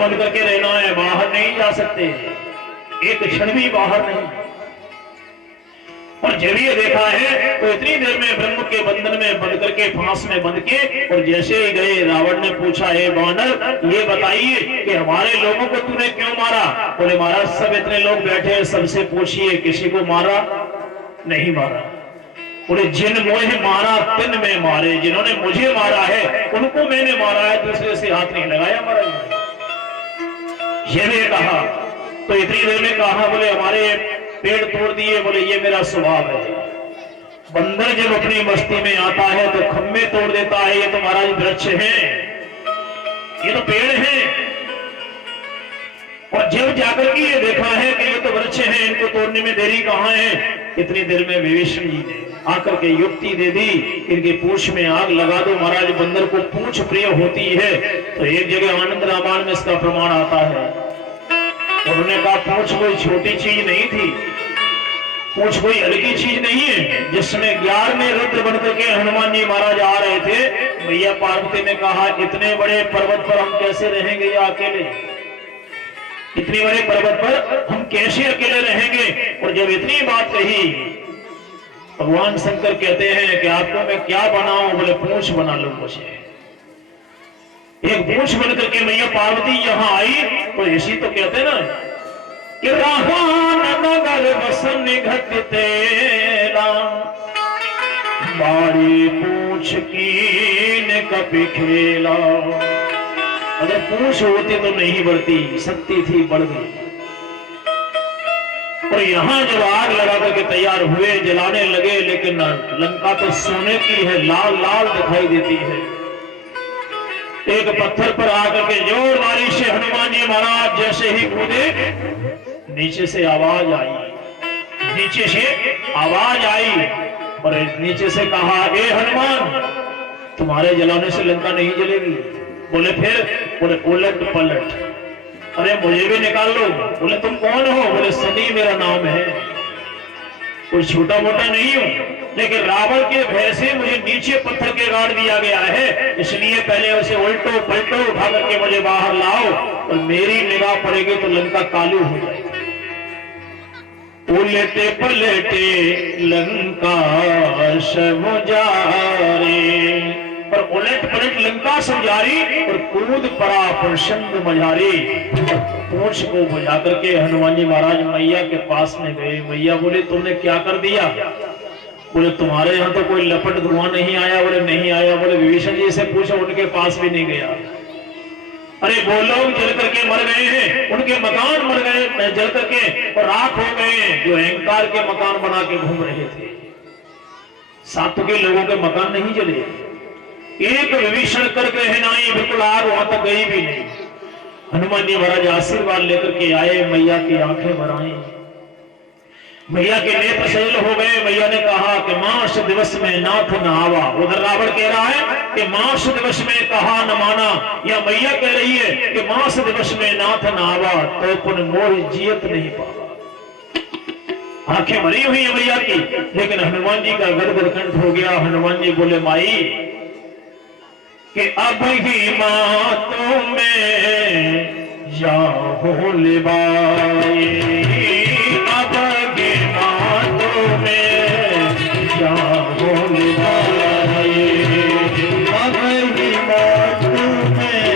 बंद करके रहना है, बाहर नहीं जा सकते, एक क्षण भी बाहर नहीं। और जब ये देखा है तो इतनी देर में ब्रह्म के बंधन में बंद करके, फांस में बंद के, और जैसे ही गए रावण ने पूछा, हे बानर ये बताइए कि हमारे लोगों को तूने क्यों मारा? बोले महाराज सब इतने लोग बैठे हैं, सबसे पूछिए किसी को मारा नहीं मारा। बोले जिन मुझे मारा तिन में मारे, जिन्होंने मुझे मारा है उनको मैंने मारा है, दूसरे से हाथ नहीं लगाया मारा। ये भी कहा तो इतनी देर में कहा, बोले हमारे पेड़ तोड़ दिए। बोले ये मेरा स्वभाव है, बंदर जब अपनी मस्ती में आता है तो खम्भे तोड़ देता है। ये तो महाराज वृक्ष हैं, ये तो पेड़ हैं। और जब जाकर के ये देखा है कि ये तो वृक्ष हैं, इनको तोड़ने में देरी कहाँ है, इतनी देर में विभीषण जी ने आकर के युक्ति दे दी, इनकी पूंछ में आग लगा दो। महाराज बंदर को पूंछ प्रिय होती है, तो एक जगह आनंद रामायण में इसका प्रमाण आता है। उन्होंने कहा पूंछ कोई छोटी चीज नहीं थी, पूंछ कोई हल्की चीज नहीं है। जिसमें 11वें रुद्र बनकर के हनुमान जी महाराज आ रहे थे, मैया पार्वती ने कहा इतने बड़े पर्वत पर हम कैसे रहेंगे या अकेले, इतने बड़े पर्वत पर हम कैसे अकेले रहेंगे। और जब इतनी बात कही, भगवान शंकर कहते हैं कि आपको मैं क्या बनाऊं? बोले पूंछ बना लो मुझे। एक पूंछ बन करके मैया पार्वती यहाँ आई, तो इसी तो कहते ना कि रावण नगर बसन घटते बारी पूंछ कीन कपि खेला। अगर पूंछ होती तो नहीं बढ़ती, शक्ति थी बढ़ गई। और यहां जब आग लगा करके तैयार हुए, जलाने लगे, लेकिन लंका तो सोने की है, लाल लाल दिखाई देती है। एक पत्थर पर आकर के जोरदारी से हनुमान जी महाराज जैसे ही कूदे, नीचे से आवाज आई, नीचे से आवाज आई, और नीचे से कहा, ए हनुमान तुम्हारे जलाने से लंका नहीं जलेगी। बोले फिर? बोले उलट पलट, अरे मुझे भी निकाल लो। बोले तुम कौन हो? बोले सनी मेरा नाम है, कोई छोटा मोटा नहीं हूं, लेकिन रावण के भय से मुझे नीचे पत्थर के गाड़ दिया गया है, इसलिए पहले उसे उल्टो पलटो उठा करके मुझे बाहर लाओ, और मेरी निगाह पड़ेगी तो लंका कालू हो जाएगी। उलटे पलटे लंका समुजारे, पर उलट पलट लंका समुजारी, और कूद पड़ा प्रसन्न मझारी। पूंछ को बुझा करके हनुमान जी महाराज मैया के पास में गए। मैया बोले तुमने क्या कर दिया? बोले तुम्हारे यहाँ तो कोई लपट धुआं नहीं आया। बोले नहीं आया। बोले विभीषण जी से पूछो, उनके पास भी नहीं गया। अरे वो लोग जल करके मर गए हैं, उनके मकान मर गए जल करके और राख हो गए, जो अहंकार के मकान बना के घूम रहे थे। सातों के लोगों के मकान नहीं जले, एक विभीषण कर गए नहीं, बिल्कुल आग वहां तक गई भी नहीं। हनुमान जी महाराज आशीर्वाद लेकर के आए, मैया की आंखें भर आई, मैया के नेत्र सजल हो गए। मैया ने कहा कि मास दिवस में नाथ न आवा। उधर रावण कह रहा है कि मास दिवस में कहा न माना, या मैया कह रही है कि मास दिवस में नाथ न आवा, तो पुन मोह जियत नहीं पावा। आंखें भरी हुई है मैया की, लेकिन हनुमान जी का गदगद कंठ हो गया। हनुमान जी बोले माई कि अब ही मातों में जाहो लिबाई, अब ही मातों में जाहो लिबाई, अब ही मातों में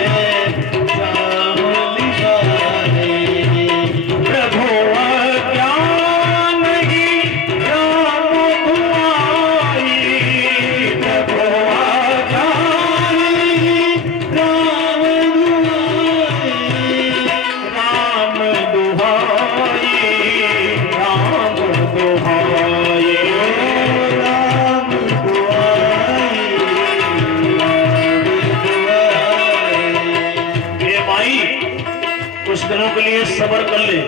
जाहो लिबाई। प्रभु ज्ञान ही राम दुआई, प्रभु के लिए सब्र कर ले।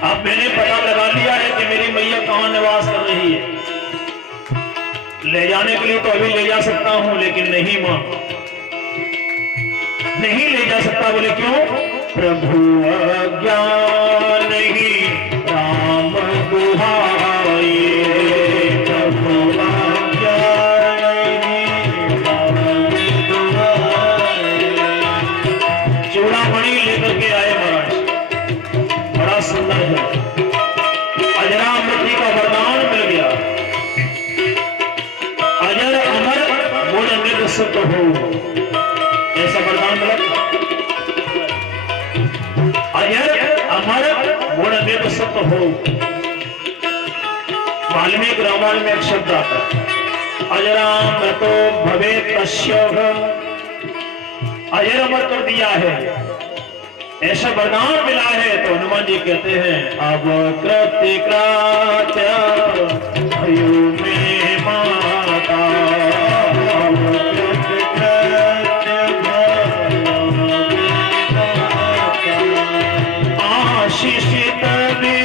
अब मैंने पता लगा लिया है कि मेरी मैया कहां निवास कर रही है। ले जाने के लिए तो अभी ले जा सकता हूं, लेकिन नहीं मां, नहीं ले जा सकता। बोले क्यों? प्रभु अज्ञान ही राम दुहाई, प्रभु अज्ञान ही राम दुहाई। मतलब अजर अमर गुण वेद सत्य हो। वाल्मीकि रामायण में एक शब्द आता है अजरामृतो भवेत् तस्योः, अजर अमर कर दिया है, ऐसा वरदान मिला है। तो हनुमान जी कहते हैं अब कृतिकात्य भयो में माता, अब कृतिकात्य भयो में माता, आशीषित भी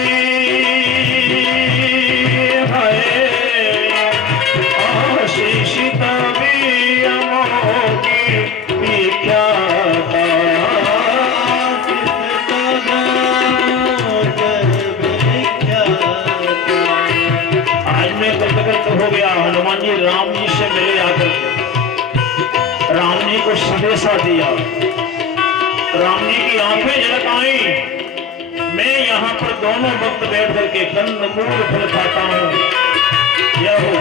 है, आशीषित भी अमोघी विख्याता। हो गया हनुमान जी राम जी से मिले आकर राम जी को संदेशा दिया। राम जी की आंखें झलक आई, मैं यहाँ पर दोनों वक्त बैठ करके कंद मूल फल खाता हूँ। यह हो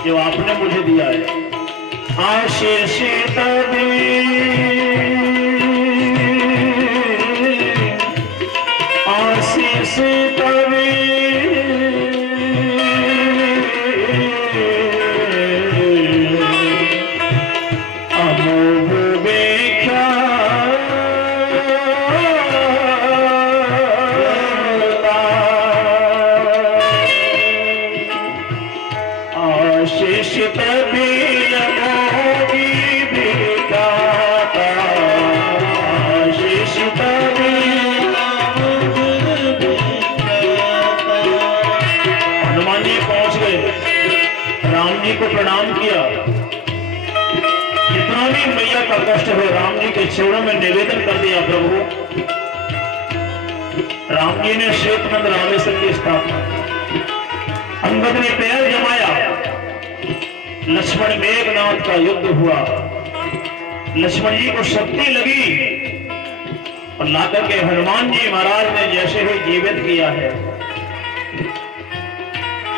जो आपने मुझे दिया है। आशीषित भी आशीषित भी अमोघ विख्याता, आशीषित भी अमोघी विख्याता, आशीषित भी अमोघ विख्याता। हनुमान जी पहुंच गए, राम जी को प्रणाम किया। जितना भी मैया का कष्ट है राम जी के चरणों में निवेदन कर दिया। प्रभु राम जी ने श्वेतनंद रामेश्वर की स्थापना, अंगद ने पैर जमाया, लक्ष्मण मेघनाथ का युद्ध हुआ। लक्ष्मण जी को शक्ति लगी और लाकर के हनुमान जी महाराज ने जैसे ही जीवित किया है।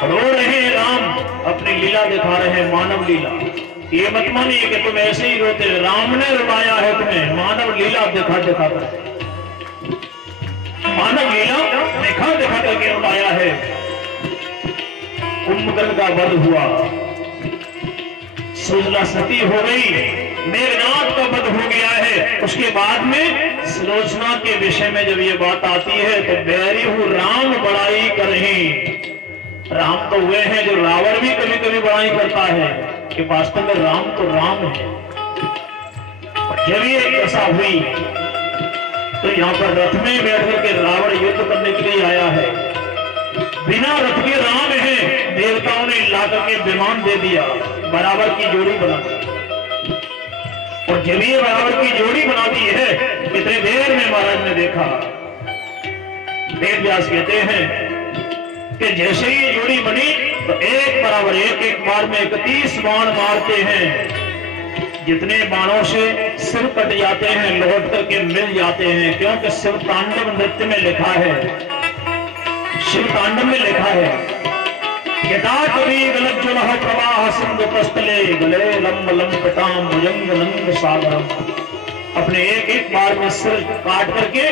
रो रहे राम, अपनी लीला दिखा रहे हैं, मानव लीला। ये मत मानिए कि तुम ऐसे ही रोते, राम ने रुलाया है तुम्हें मानव लीला दिखा दिखा कर, मानव लीला दिखा दिखा करके रुलाया है। कुंभकर्ण का वध हुआ, सुजला सती हो गई, मेघनाथ का वध हो गया है। उसके बाद में सुलोचना के विषय में जब ये बात आती है तो बैरी हूं राम बड़ाई कर रही। राम तो वे हैं जो रावण भी कभी कभी बड़ाई करता है कि वास्तव में राम तो राम है। जब ये ऐसा हुई तो यहाँ पर रथ में बैठ करके रावण युद्ध करने के लिए आया है। बिना रथ के राम है, देवताओं ने ला करके विमान दे दिया, बराबर की जोड़ी बना दी। और जब ये बराबर की जोड़ी बना दी है, कितने देर में महाराज ने देखा। वेद व्यास कहते हैं कि जैसे ही जोड़ी बनी तो एक बराबर एक बार में 31 बाण मारते हैं। जितने बाणों से सिर कट जाते हैं लौट करके मिल जाते हैं, क्योंकि शिव तांडव नृत्य में लिखा है, शिव तांडव में लिखा है प्रवाह सिंधु तस्तले गले लंब लंबटाम भुजंग नंग सागरम। अपने एक एक बार में सिर काट करके